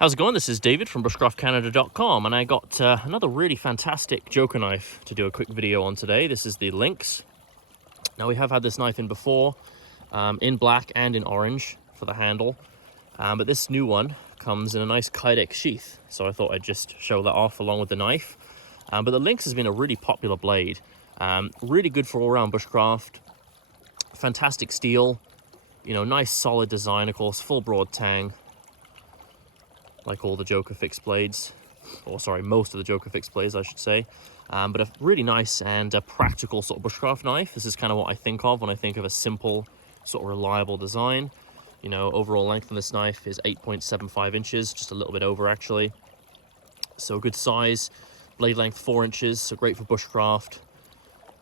How's it going? This is David from bushcraftcanada.com, and I got another really fantastic joker knife to do a quick video on today. This is the Lynx. Now, we have had this knife in before, in black and in orange for the handle, but this new one comes in a nice Kydex sheath, so I thought I'd just show that off along with the knife. But the Lynx has been a really popular blade, really good for all-around bushcraft, fantastic steel, you know, nice solid design, of course, full broad tang, like all the Joker fixed blades, or sorry, most of the Joker fixed blades, I should say. But a really nice and practical sort of bushcraft knife. This is kind of what I think of when I think of a simple, sort of reliable design. You know, overall length of this knife is 8.75 inches, just a little bit over actually. So good size, blade length 4 inches, so great for bushcraft.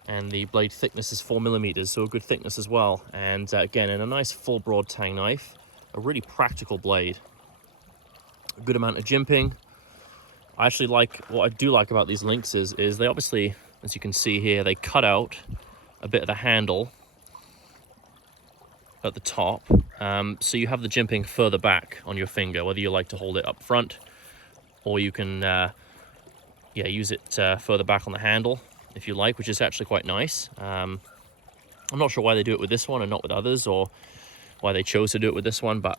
And the blade thickness is 4 millimeters, so a good thickness as well. And again, in a nice full broad tang knife, a really practical blade. A good amount of jimping. I actually like, what I do like about these Lynxes is they obviously, as you can see here, they cut out a bit of the handle at the top, so you have the jimping further back on your finger, whether you like to hold it up front or you can use it further back on the handle if you like, which is actually quite nice. I'm not sure why they do it with this one and not with others, or why they chose to do it with this one, but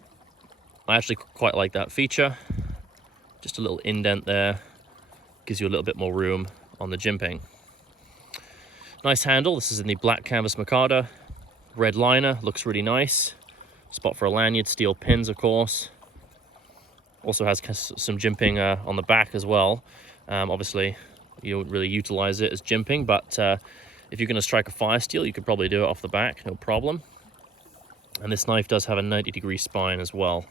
I actually quite like that feature. Just a little indent there, gives you a little bit more room on the jimping. Nice handle. This is in the black canvas micarta. Red liner, looks really nice. Spot for a lanyard, steel pins, of course. Also has some jimping on the back as well. Obviously, you don't really utilize it as jimping, but if you're going to strike a fire steel, you could probably do it off the back, no problem. And this knife does have a 90-degree spine as well,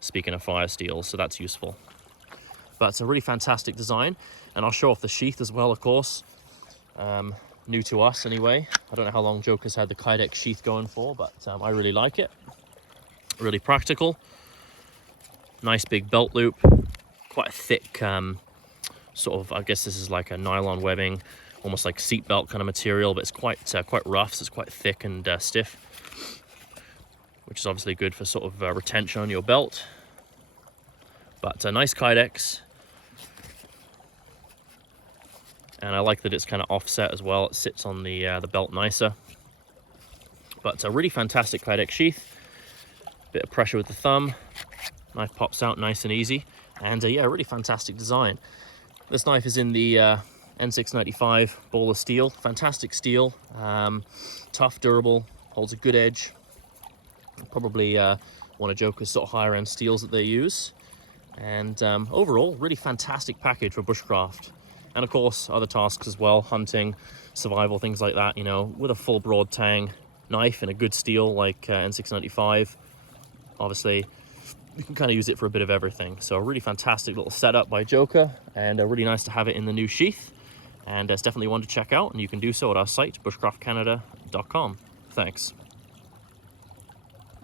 speaking of fire steel, so that's useful. But it's a really fantastic design, and I'll show off the sheath as well, of course. New to us anyway. I don't know how long Joker's had the Kydex sheath going for, but I really like it. Really practical. Nice big belt loop. Quite a thick sort of, I guess this is like a nylon webbing, almost like seat belt kind of material, but it's quite rough, so it's quite thick and stiff, which is obviously good for sort of retention on your belt. But a nice Kydex. And I like that it's kind of offset as well. It sits on the belt nicer. But it's a really fantastic Kydex sheath. Bit of pressure with the thumb. Knife pops out nice and easy. And yeah, really fantastic design. This knife is in the N695 ball of steel. Fantastic steel. Tough, durable, holds a good edge. Probably one of Joker's sort of higher end steels that they use. And overall, really fantastic package for bushcraft. And of course, other tasks as well, hunting, survival, things like that, you know, with a full broad tang knife and a good steel like N695. Obviously, you can kind of use it for a bit of everything. So a really fantastic little setup by Joker, and really nice to have it in the new sheath. And it's definitely one to check out, and you can do so at our site, bushcraftcanada.com. Thanks.